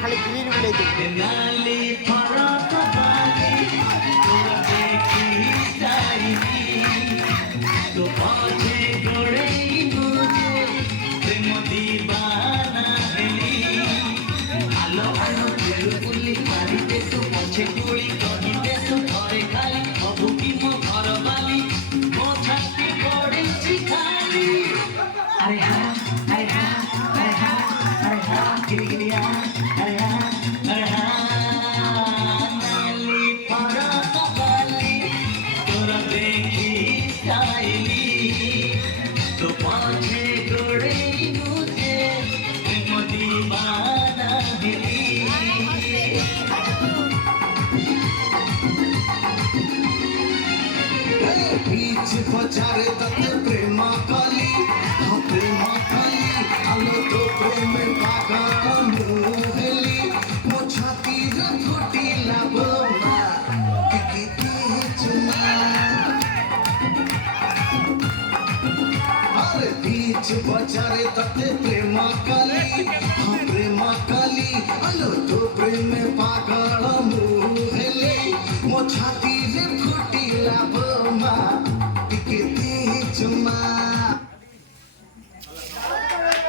खाली गिरिर बुलाइते अरे हाँ अरे हाँ अरे हाँ अरे हाँ गिरी गिरी अरे हाँ अरे हाँ नाली फरक बाली तोरा देखी स्टाइली तो पाछे गोड़े मुझे प्रेम दीवाना दिली बीच बजारे तते प्रेम कली हाँ प्रेम कली आलो तो प्रेम पागल मुहली मो छाती रे फुटिला बोमा किकी चुना अरे बीच बजारे तते प्रेम कली हाँ प्रेम कली आलो तो प्रेम पागल मुहली मो छाती रे फुटिला